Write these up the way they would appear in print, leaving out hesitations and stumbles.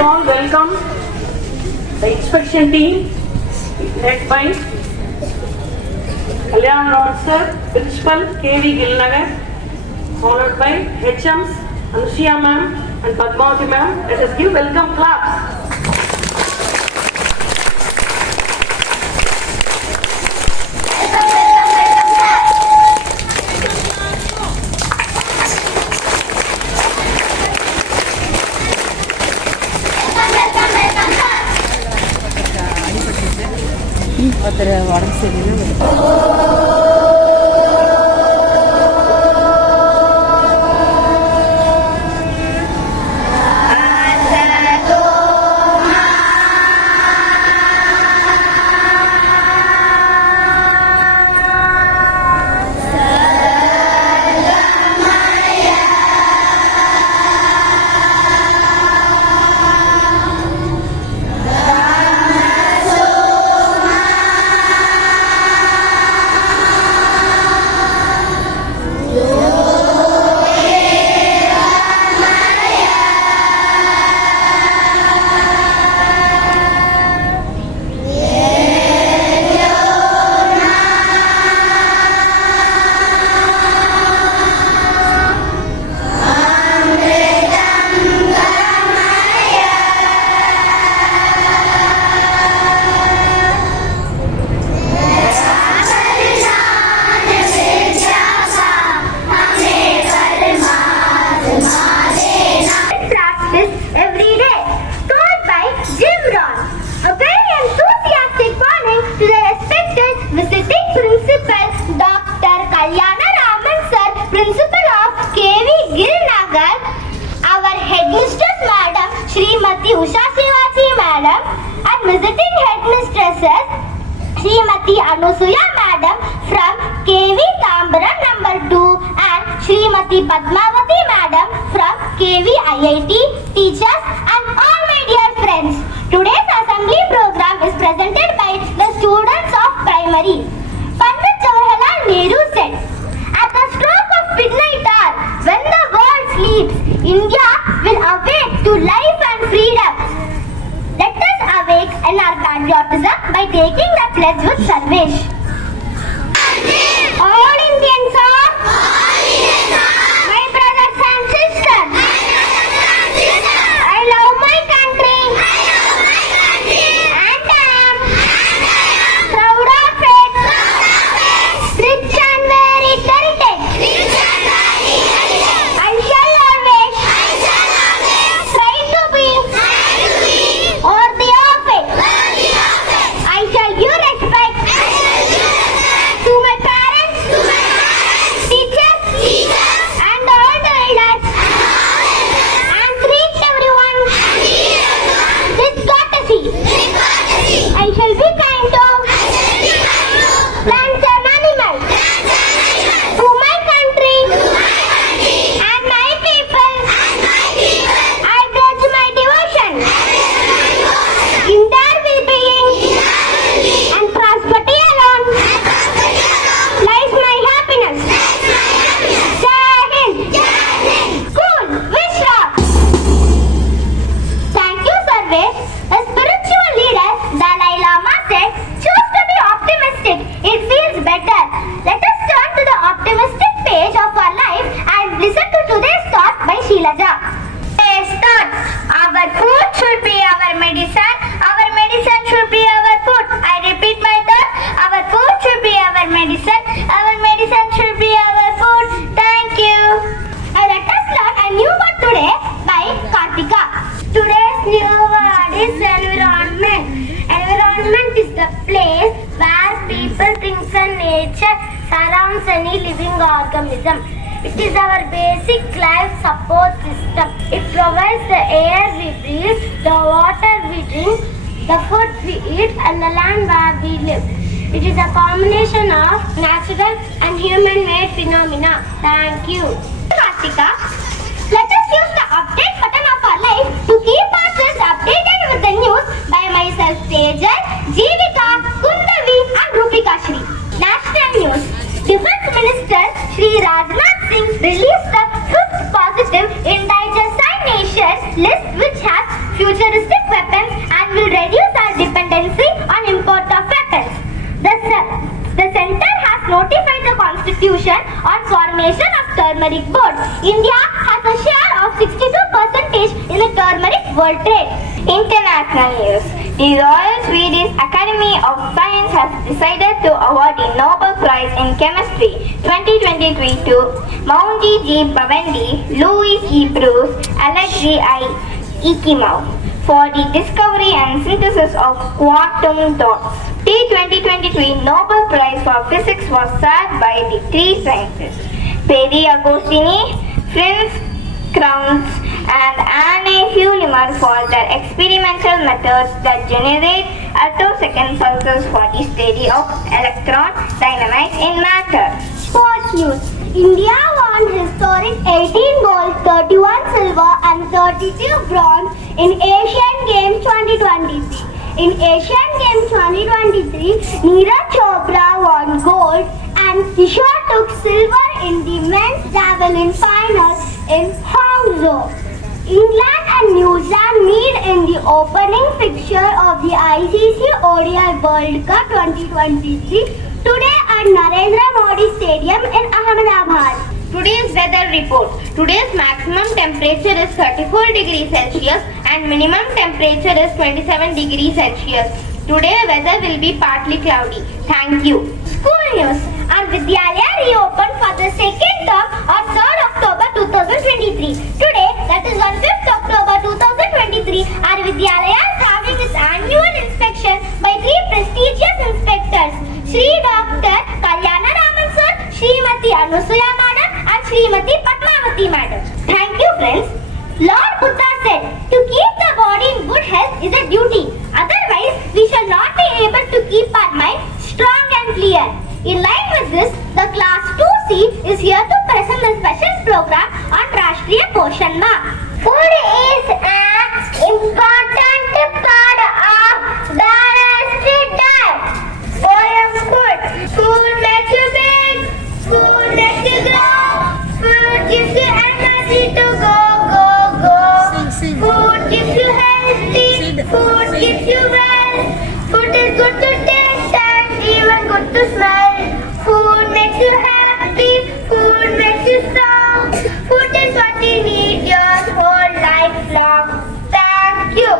all welcome the inspection team led by Kalyan Officer, Principal KV Gilnagar, followed by HMs Anushya ma'am and Padmavati ma'am. Let us give welcome claps. உடம்பு சரியில்லை. Principal of KV Gilnagar, our headmistress Madam Srimati Usha Shivaji Madam, and visiting headmistresses Srimati Anusuya Madam from KV Tambara number 2 and Srimati Padmavati Madam from KV IIT, teachers and all my dear friends. Today's assembly program is presented by the students of primary. Pandit Jawaharlal Nehru said, "At the stroke of midnight hour, when the world sleeps, India will awake to life and freedom." Let us awake in our patriotism by taking the pledge with Sarvesh. All Indians are my brothers and sisters. I love my country and I am proud of it. Rich and varied heritage. I shall always try to be worthy of it. I shall give respect to my parents, teachers, and all the elders, and treat everyone with courtesy. I shall be kind to plants and animals, to my country and my people. I pledge my devotion in their well-being and prosperity alone lies my happiness. Jai Hind. Cool. Vishra. Thank you, Sarvesh. A spiritual leader, Dalai Lama said, "Choose to be optimistic. It feels better." Let us turn to the optimistic page of our life and listen to today's thought by Sheilaja. Today's thought: our food should be our medicine. Our medicine should be our food. I repeat my thought: our food should be our medicine. Our medicine should be our food. Thank you. Let us learn a new word today by Kartika. Today's new word is environment. Environment is the place where people, things and nature surrounds any living organism. It is our basic life support system. It provides the air we breathe, the water we drink, the food we eat, and the land where we live. It is a combination of natural and human-made phenomena. Thank you. Kartika, let us use the update button of our life to keep ourselves updated with the news by myself, Tejal, Jeevika, Kundavi, and Rupika Shri. National news. Defense Minister Shri Rajnath Singh released the fifth positive in Digest Nations list, which has futuristic Association of Turmeric Board. India has a share of 62% in the turmeric world trade. International news. The Royal Swedish Academy of Science has decided to award the Nobel Prize in Chemistry 2023 to Mounty G. Bawendi, Louis E. Bruce, Alexei I. Ikimau for the discovery and synthesis of quantum dots. The 2023 Nobel Prize for Physics was served by the three scientists, Peri Agostini, Franz Krauss, and Anne Heulimer for their experimental methods that generate attosecond pulses for the study of electron dynamics in matter. Sports news. India won historic 18 gold, 31 silver and 32 bronze in Asian Games 2023. In Asian Games 2023, Neeraj Chopra won gold and Kishore took silver in the men's javelin final in Hangzhou. England and New Zealand meet in the opening fixture of the ICC ODI World Cup 2023 today at Narendra Modi Stadium in Ahmedabad. Today's weather report. Today's maximum temperature is 34 degrees Celsius and minimum temperature is 27 degrees Celsius. Today weather will be partly cloudy. Thank you. School news. Our Vidyalaya reopened for the second term on 3rd October 2023. Today, that is on 5th October 2023, our Vidyalaya is having its annual inspection by three prestigious inspectors, Shri Dr. Kalyana Raman Sir, Srimati Anusuya Madam and Srimati Padmavati Madam. Thank you, friends. Lord Buddha said, to keep the body in good health is a duty. Otherwise, we shall not be able to keep our mind strong and clear. In line with this, the class 2C is here to present a special program on Rashtriya Poshan Ma. Food is an important part of balanced diet. Poem food. Food makes you big. Food makes you grow. Food gives you energy to go. Food keeps you healthy. Food keeps you well. Food is good to taste and even good to smell. Food makes you happy. Food makes you strong. Food is what we need your whole life long. Thank you.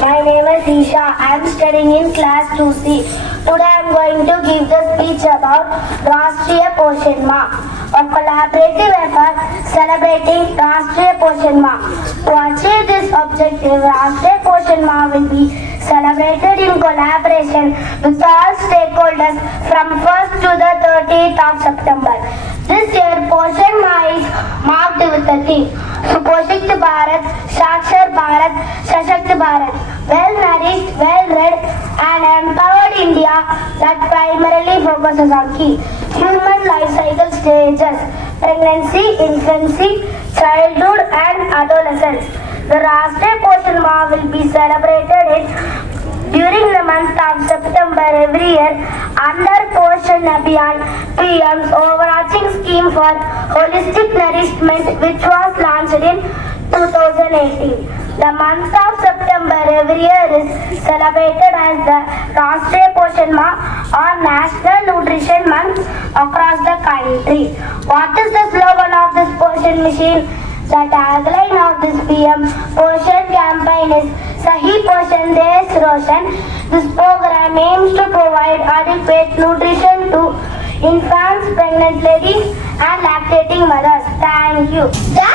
My name is Isha. I am studying in class 2C. Today I am going to give the speech about Rashtriya Poshan Ma, a collaborative effort celebrating Rashtriya Poshan Ma. To achieve this objective, Rashtriya Poshan Ma will be celebrated in collaboration with all stakeholders from 1st to the 30th of September. This year, Poshan Ma is marked with the theme Suposhit Bharat, Sakshar Bharat, Sashakt Bharat, well-nourished, well-read and empowered India that primarily focuses on key human life cycle stages, pregnancy, infancy, childhood and adolescence. The Rashtriya Poshan Ma will be celebrated during the month of September every year under Poshan Abhiyan, PM's overarching scheme for holistic nourishment, which was launched in 2018. The month of September every year is celebrated as the Rashtriya Poshan Ma or National Nutrition Month across the country. What is the slogan of this Poshan Mission? The tagline of this PM Poshan campaign is Sahi Poshan Desh Roshan. This program aims to provide adequate nutrition to infants, pregnant ladies and lactating mothers. Thank you.